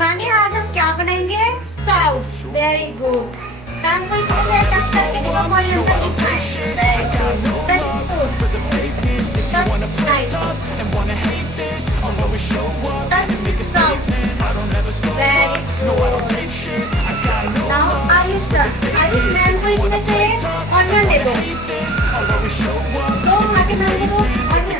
खाने आज हम क्या बनाएंगे? स्प्राउट्स। Very good. मैम को इसमें से टच करके देखो कौन नंबर कितना है। Very good. Fresh food. Touch nice. Touch sprouts. Very good. Now I start. I ma'am को इसमें से ऑनियन दे दो। दो आके मैम को दो onion.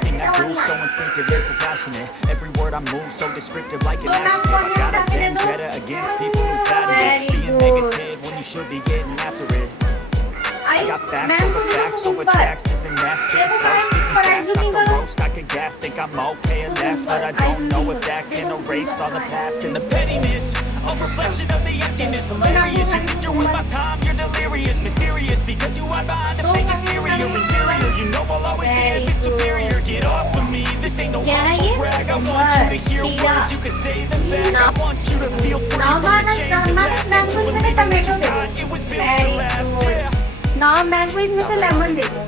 So instinctive, so passionate. Every word I move so descriptive, like an दो मैम को adjective. I onion got a काट के दे दो। vendetta against people who patent it. Very Being good. negative when you should be getting after it. I I got facts ma'am over को देखो facts over ऊपर। tracks. This and that, spitting slow, speaking पढ़ाई fast. I नहीं can करो। roast, I can gas, think I'm okay at last, but I don't know if that can erase all the past and the pettiness. A reflection of the emptiness, hilarious. You think you're worth my time, you're delirious, mysterious, because you hide behind a fake exterior. Inferior, you know I'll always be a bit superior. Get off of me, this ain't no humble brag. I want you to hear words, you can say them back. I want you to feel free from the chains that last. Will admit that you got, it was built to last. Yeah. Now mango इसमें से lemon दे दो।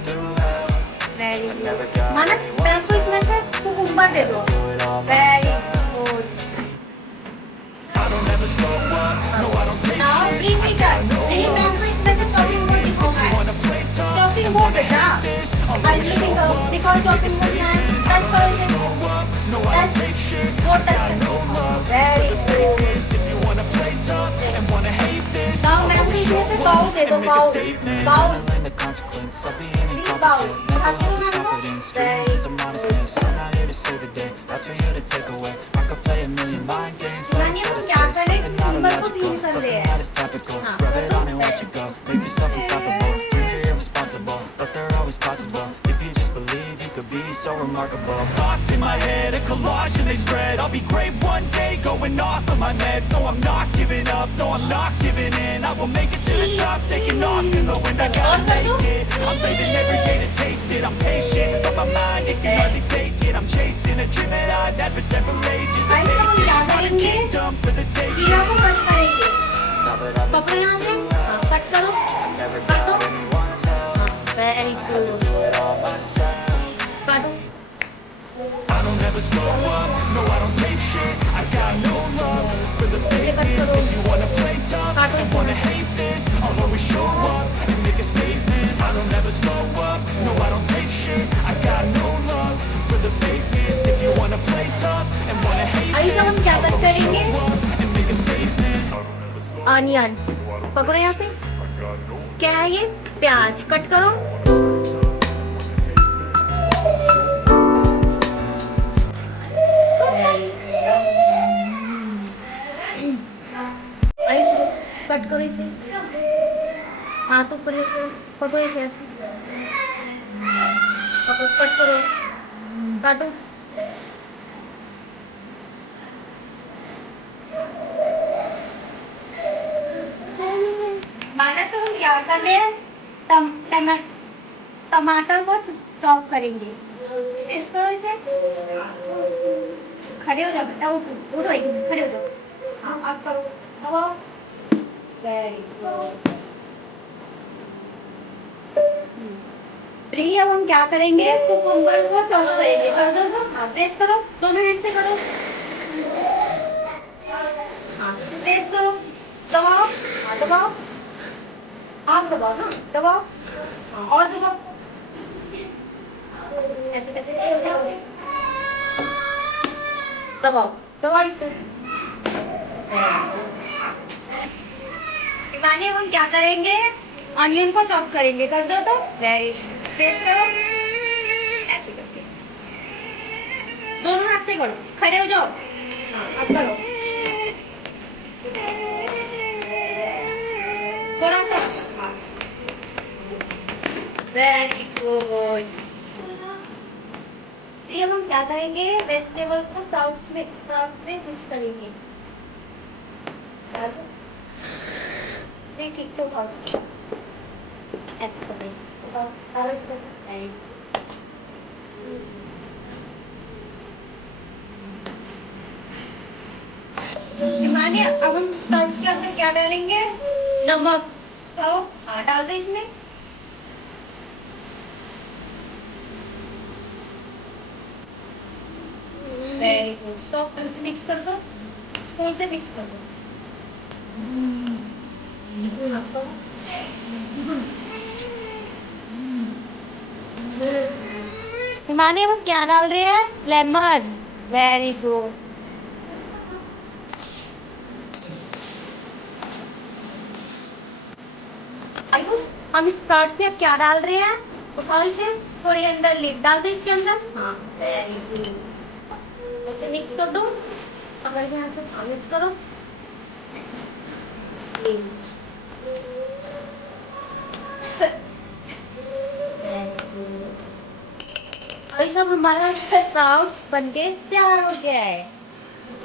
Very good. माना mango इसमें से cucumber दे दो। Very good. Now drink it. नहीं mango इसमें से चॉपिंग बोर्ड दिखाओ। चॉपिंग बोर्ड बेटा। आज मीटिंग करो। दिखाओ चॉपिंग बोर्ड में। टच करो इसे। टच। बोर्ड टच करो। Very good. नाउ मैंगो इसमें से बाउल दे दो। Bowl. Bowl. The consequence of being incompetent. Mental health is confidence, dreams and modestness. I'm not here to save the day, that's for you to take away. I could play a million mind games, but instead of say something not illogical, something that is topical. Rub it on and watch it go. Make yourself unstoppable. Dreams are irresponsible, but they're always possible. If you just believe, you could be so remarkable. Thoughts in my head, a collage and they spread. I'll be great one day, going off of my meds. No, I'm not giving up, no, I'm not giving in. I will make it to the top, taking off in the wind. I gotta make it. I'm saving every day to taste it. I'm patient, but my mind, it can hardly take it. I'm chasing a dream that I've had for several ages. I'm making it, want a kingdom for the taking. जीरा को cut करेंगे। पकड़ो यहाँ से। हाँ, cut करो। काटो। Very good. काटो। I don't ever slow up, no I don't take shit. I got no love for the fakeness. If you wanna play tough and wanna hate this, I'll always show up and make a statement. I don't ever slow up, no I don't take shit. I got no love for the fakeness. If you wanna play tough and wanna hate अभी तो हम क्या cut करेंगे? and make a statement. Onion पकड़ो यहाँ से। क्या है ये? प्याज कट करो। कट करो इसे। हाँ तो पकड़ो इसे ऐसे। पकड़ो कट करो। काटो। माना से हम क्या कर रहे हैं? टमाटर को चॉप करेंगे। इस तरह से खड़े हो जाओ बेटा। उठो एक खड़े हो जाओ। हाँ आप करो। दबाओ। Very good. प्रिय अब हम क्या करेंगे? कुकुम्बर को चॉप करेंगे। कर दो तो। हाँ प्रेस करो। दोनों हैंड से करो। हाँ प्रेस करो। दबाओ। हाँ दबाओ। आप दबाओ ना। दबाओ। हाँ और दबाओ। ऐसे कैसे ऐसे करो। दबाओ। दबाओ इसे। इवानी हम क्या करेंगे? ऑनियन को चॉप करेंगे। कर दो तो। वेरी प्रेस करो ऐसे करके। दोनों हाथ से करो। खड़े हो जाओ। हाँ अब करो। थोड़ा सा। हाँ वेरी गुड। ये हम क्या करेंगे? वेजिटेबल को स्प्राउट्स में मिक्स करेंगे। नहीं ठीक तो ऐसे करेंगे। इसको हिमानी अब हम स्प्राउट्स के अंदर क्या डालेंगे? नमक। तो हाँ डाल दो इसमें। Very good. स्टॉप, इसे मिक्स कर दो, स्पून से मिक्स कर दो। हिमानी अब क्या डाल रहे हैं? लेमन। Very good. आयुष, हम इस कर्ड में अब क्या डाल रहे हैं? उठाओ इसे, कोरिएंडर लीफ डाल दो इसके अंदर। हाँ, वेरी गुड। इसे मिक्स कर दो, अगर यहाँ से मिक्स करो। अभी सब हमारा स्प्राउट्स बनके तैयार हो गया है।